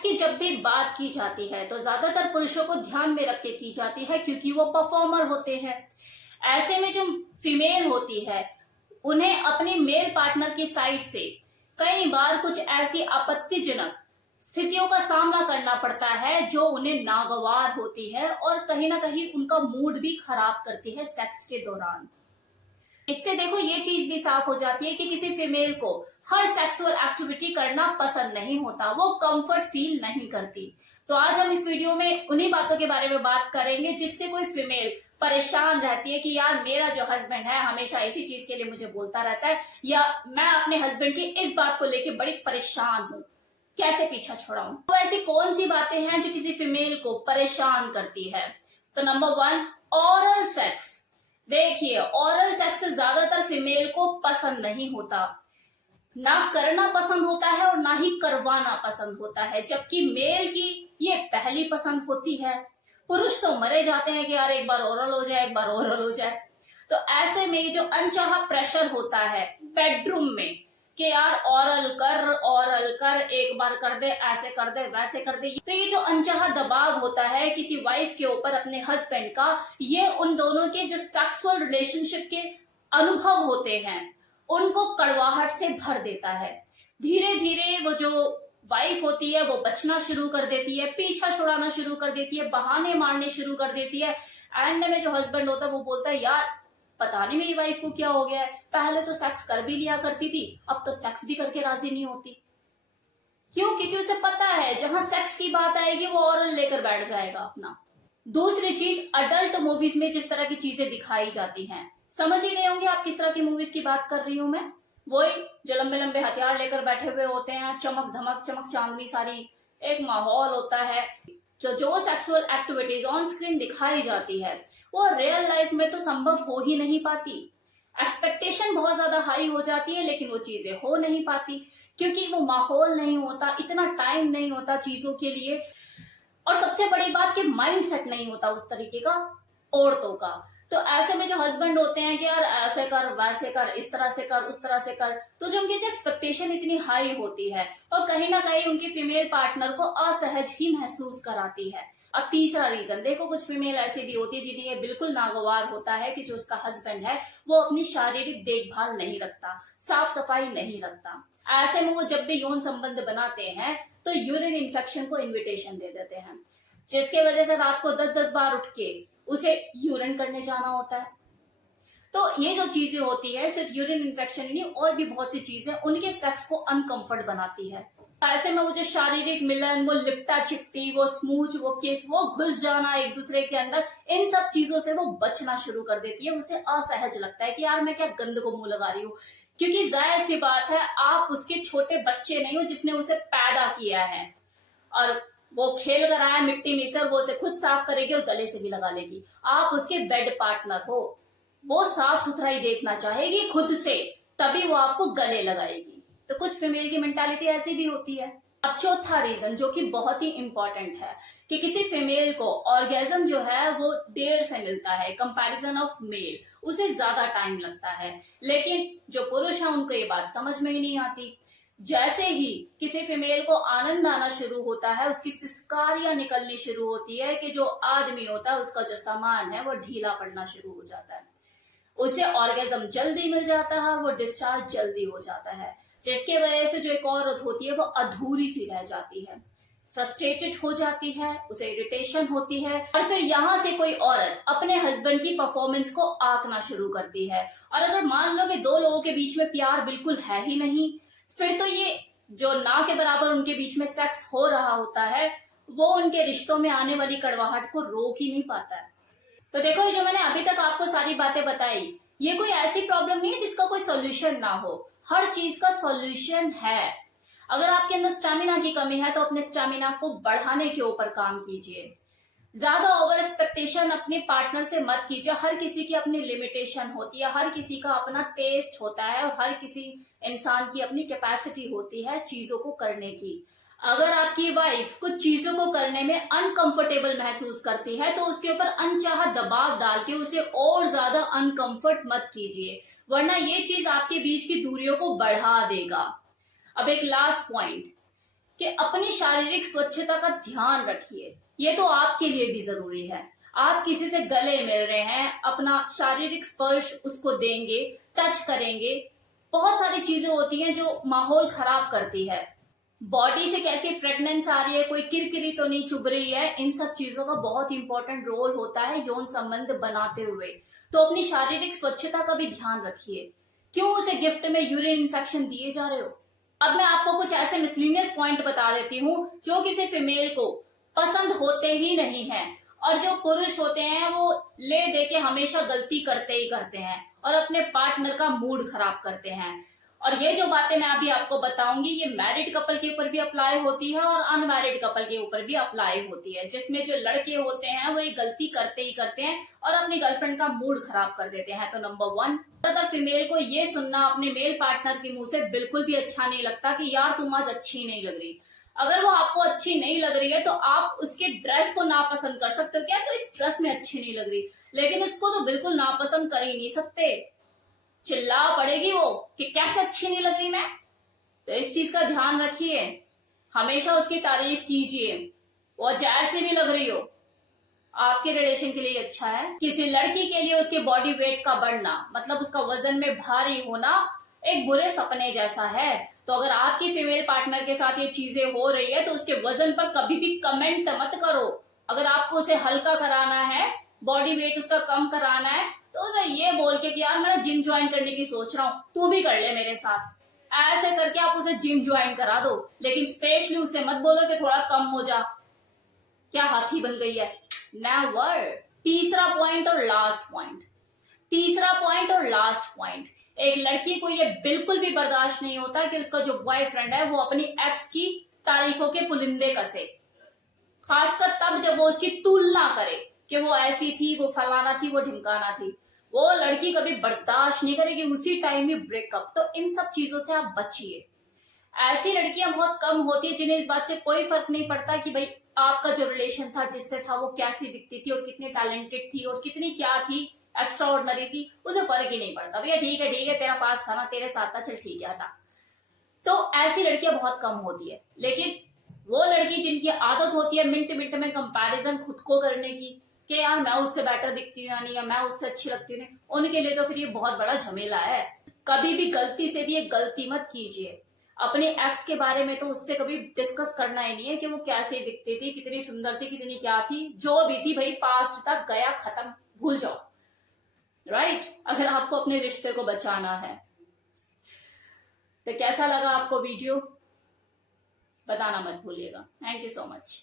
की जब भी बात की जाती है तो ज्यादातर पुरुषों को ध्यान में रख के की जाती है, क्योंकि वो परफॉर्मर होते हैं। ऐसे में जो फीमेल होती है उन्हें अपने मेल पार्टनर की साइड से कई बार कुछ ऐसी आपत्तिजनक स्थितियों का सामना करना पड़ता है जो उन्हें नागवार होती है और कहीं ना कहीं उनका मूड भी खराब करती है सेक्स के दौरान। इससे देखो ये चीज भी साफ हो जाती है कि किसी फीमेल को हर सेक्सुअल एक्टिविटी करना पसंद नहीं होता, वो कंफर्ट फील नहीं करती। तो आज हम इस वीडियो में उन्हीं बातों के बारे में बात करेंगे जिससे कोई फीमेल परेशान रहती है कि यार मेरा जो हस्बैंड है हमेशा इसी चीज के लिए मुझे बोलता रहता है, या मैं अपने हस्बैंड की इस बात को लेकर बड़ी परेशान हूँ, कैसे पीछा छुड़ाऊं। तो ऐसी कौन सी बातें हैं जो किसी फीमेल को परेशान करती है? तो नंबर 1, ऑरल सेक्स। देखिए, ऑरल सेक्स ज्यादातर फीमेल को पसंद नहीं होता, ना करना पसंद होता है और ना ही करवाना पसंद होता है, जबकि मेल की ये पहली पसंद होती है। पुरुष तो मरे जाते हैं कि यार एक बार ओरल हो जाए, एक बार ओरल हो जाए। तो ऐसे में ये जो अनचाहा प्रेशर होता है बेडरूम में कि यार ओरल कर, एक बार कर दे, ऐसे कर दे, वैसे कर दे, तो ये जो अनचाहा दबाव होता है किसी वाइफ के ऊपर अपने हस्बैंड का, ये उन दोनों के जो सेक्सुअल रिलेशनशिप के अनुभव होते हैं उनको कड़वाहट से भर देता है। धीरे धीरे वो जो वाइफ होती है वो बचना शुरू कर देती है, पीछा छुड़ाना शुरू कर देती है, बहाने मारने शुरू कर देती है। एंड में जो हस्बैंड होता है वो बोलता है यार पता नहीं मेरी वाइफ को क्या हो गया है, पहले तो सेक्स कर भी लिया करती थी, अब तो सेक्स भी करके राजी नहीं होती। क्यों? क्योंकि उसे पता है जहां सेक्स की बात आएगी वो ऑरल लेकर बैठ जाएगा अपना। दूसरी चीज, अडल्ट मूवीज में जिस तरह की चीजें दिखाई जाती हैं, समझ ही गए होंगे आप किस तरह की मूवीज की बात कर रही हूं मैं। वही जो लंबे लंबे हथियार लेकर बैठे हुए होते हैं, चमक धमक चमक चांदनी सारी एक माहौल होता है। जो सेक्सुअल एक्टिविटीज ऑन स्क्रीन दिखाई जाती है वो रियल लाइफ में तो संभव हो ही नहीं पाती। एक्सपेक्टेशन बहुत ज्यादा हाई हो जाती है लेकिन वो चीजें हो नहीं पाती, क्योंकि वो माहौल नहीं होता, इतना टाइम नहीं होता चीजों के लिए, और सबसे बड़ी बात कि माइंड सेट नहीं होता उस तरीके का औरतों का। तो ऐसे में जो हस्बैंड होते हैं कि यार ऐसे कर, वैसे कर, इस तरह से कर, उस तरह से कर, तो जो उनकी जो एक्सपेक्टेशन इतनी हाई होती है और कहीं ना कहीं उनकी फीमेल पार्टनर को असहज ही महसूस कराती है। अब तीसरा रीजन देखो, कुछ फीमेल ऐसी भी होती है जिन्हें ये बिल्कुल नागवार होता है कि जो उसका हस्बैंड है वो अपनी शारीरिक देखभाल नहीं रखता, साफ सफाई नहीं रखता। ऐसे में वो जब भी यौन संबंध बनाते हैं तो यूरिन इन्फेक्शन को इन्विटेशन दे देते हैं, जिसके वजह से रात को 10-10 बार उठ के उसे यूरिन करने जाना होता है। तो ये जो चीजें होती है, सिर्फ यूरिन इन्फेक्शन नहीं और भी बहुत सी चीजें उनके सेक्स को अनकंफर्ट बनाती है। ऐसे में वो जो शारीरिक मिलन, वो लिपटा चिपटी, वो स्मूच, वो किस, वो घुस जाना एक दूसरे के अंदर, इन सब चीजों से वो बचना शुरू कर देती है। उसे असहज लगता है कि यार मैं क्या गंद को मुंह लगा रही हूँ, क्योंकि जाहिर सी बात है आप उसके छोटे बच्चे नहीं हो जिसने उसे पैदा किया है, और वो खेल कर आया मिट्टी में से, वो उसे खुद साफ करेगी और गले से भी लगा लेगी। आप उसके बेड पार्टनर हो, वो साफ सुथराई देखना चाहेगी खुद से, तभी वो आपको गले लगाएगी। तो कुछ फीमेल की मेंटालिटी ऐसी भी होती है। अब चौथा रीजन जो कि बहुत ही इंपॉर्टेंट है कि किसी फीमेल को ऑर्गेजम जो है वो देर से मिलता है कंपैरिजन ऑफ मेल, उसे ज्यादा टाइम लगता है, लेकिन जो पुरुष है उनको ये बात समझ में ही नहीं आती। जैसे ही किसी फीमेल को आनंद आना शुरू होता है, उसकी सिस्कारियां निकलनी शुरू होती है कि जो आदमी होता है उसका जो सामान है वो ढीला पड़ना शुरू हो जाता है, उसे ऑर्गेजम जल्दी मिल जाता है, वो डिस्चार्ज जल्दी हो जाता है, जिसके वजह से जो एक औरत होती है वो अधूरी सी रह जाती है, फ्रस्ट्रेटेड हो जाती है, उसे इरिटेशन होती है, और फिर यहाँ से कोई औरत अपने हस्बैंड की परफॉर्मेंस को आंकना शुरू करती है। और अगर मान लो कि दो लोगों के बीच में प्यार बिल्कुल है ही नहीं, फिर तो ये जो ना के बराबर उनके बीच में सेक्स हो रहा होता है वो उनके रिश्तों में आने वाली कड़वाहट को रोक ही नहीं पाता है। तो देखो, ये जो मैंने अभी तक आपको सारी बातें बताई, ये कोई ऐसी प्रॉब्लम नहीं है जिसका कोई सॉल्यूशन ना हो, हर चीज का सॉल्यूशन है। अगर आपके अंदर स्टैमिना की कमी है तो अपने स्टैमिना को बढ़ाने के ऊपर काम कीजिए। ज्यादा ओवर एक्सपेक्टेशन अपने पार्टनर से मत कीजिए। हर किसी की अपनी लिमिटेशन होती है, हर किसी का अपना टेस्ट होता है, और हर किसी इंसान की अपनी कैपेसिटी होती है चीजों को करने की। अगर आपकी वाइफ कुछ चीजों को करने में अनकंफर्टेबल महसूस करती है तो उसके ऊपर अनचाहा दबाव डाल के उसे और ज्यादा अनकंफर्ट मत कीजिए, वरना ये चीज आपके बीच की दूरियों को बढ़ा देगा। अब एक लास्ट पॉइंट कि अपनी शारीरिक स्वच्छता का ध्यान रखिए। ये तो आपके लिए भी जरूरी है। आप किसी से गले मिल रहे हैं, अपना शारीरिक स्पर्श उसको देंगे, टच करेंगे। बहुत सारी चीजें होती हैं जो माहौल खराब करती है। बॉडी से कैसी फ्रेगनेंस आ रही है, कोई किरकिरी तो नहीं चुभ रही है, इन सब चीजों का बहुत इंपॉर्टेंट रोल होता है यौन संबंध बनाते हुए। तो अपनी शारीरिक स्वच्छता का भी ध्यान रखिए। क्यों उसे गिफ्ट में यूरिन इन्फेक्शन दिए जा रहे हो? अब मैं आपको कुछ ऐसे मिसलीनियस पॉइंट बता देती हूँ जो किसी फीमेल को पसंद होते ही नहीं है, और जो पुरुष होते हैं वो ले दे के हमेशा गलती करते ही करते हैं और अपने पार्टनर का मूड खराब करते हैं। और ये जो बातें मैं अभी आपको बताऊंगी ये मैरिड कपल के ऊपर भी अप्लाई होती है और अनमैरिड कपल के ऊपर भी अप्लाई होती है, जिसमें जो लड़के होते हैं वो ये गलती करते ही करते हैं और अपनी गर्लफ्रेंड का मूड खराब कर देते हैं। तो नंबर 1, ज्यादातर फीमेल को ये सुनना अपने मेल पार्टनर के मुंह से बिल्कुल भी अच्छा नहीं लगता कि यार तुम आज अच्छी नहीं लग रही। अगर वो आपको अच्छी नहीं लग रही है तो आप उसके ड्रेस को नापसंद कर सकते हो, क्या तो इस ड्रेस में अच्छी नहीं लग रही, लेकिन उसको तो बिल्कुल नापसंद कर ही नहीं सकते। चिल्ला पड़ेगी वो कि कैसे अच्छी नहीं लग रही मैं। तो इस चीज का ध्यान रखिए, हमेशा उसकी तारीफ कीजिए, वो जैसी भी लग रही हो आपके रिलेशन के लिए अच्छा है। किसी लड़की के लिए उसके बॉडी वेट का बढ़ना, मतलब उसका वजन में भारी होना, एक बुरे सपने जैसा है। तो अगर आपकी फीमेल पार्टनर के साथ ये चीजें हो रही है तो उसके वजन पर कभी भी कमेंट मत करो। अगर आपको उसे हल्का कराना है, बॉडी वेट उसका कम कराना है, तो उसे ये बोल के कि यार मैं जिम ज्वाइन करने की सोच रहा हूँ, तू भी कर ले मेरे साथ, ऐसे करके आप उसे जिम ज्वाइन करा दो। लेकिन स्पेशली उसे मत बोलो कि थोड़ा कम हो जा, क्या हाथी बन गई है, नेवर। तीसरा पॉइंट और लास्ट पॉइंट, एक लड़की को ये बिल्कुल भी बर्दाश्त नहीं होता कि उसका जो बॉयफ्रेंड है वो अपनी एक्स की तारीफों के पुलिंदे कसे, खासकर तब जब वो उसकी तुलना करे कि वो ऐसी थी, वो फलाना थी, वो ढिमकाना थी। वो लड़की कभी बर्दाश्त नहीं करेगी, उसी टाइम ही ब्रेकअप। तो इन सब चीजों से आप बचिए। ऐसी लड़कियां बहुत कम होती है जिन्हें इस बात से कोई फर्क नहीं पड़ता कि भाई आपका जो रिलेशन था जिससे था वो कैसी दिखती थी और कितनी टैलेंटेड थी और कितनी क्या थी, एक्स्ट्रा ऑर्डिनरी थी, उसे फर्क ही नहीं पड़ता। भैया ठीक है तेरा पास था ना, तेरे साथ था, चल ठीक है हटा। तो ऐसी लड़कियां बहुत कम होती है। लेकिन वो लड़की जिनकी आदत होती है मिनट मिनट में कंपैरिजन खुद को करने की कि यार मैं उससे बेटर दिखती हूँ या नहीं, या मैं उससे अच्छी लगती हूँ नहीं, उनके लिए तो फिर ये बहुत बड़ा झमेला है। कभी भी गलती से भी एक गलती मत कीजिए। अपने एक्स के बारे में तो उससे कभी डिस्कस करना ही नहीं है कि वो कैसे दिखती थी, कितनी सुंदर थी, कितनी क्या थी, जो भी थी भाई पास्ट तक गया, खत्म, भूल जाओ। राइट? अगर आपको अपने रिश्ते को बचाना है। तो कैसा लगा आपको वीडियो बताना मत भूलिएगा। Thank you so much.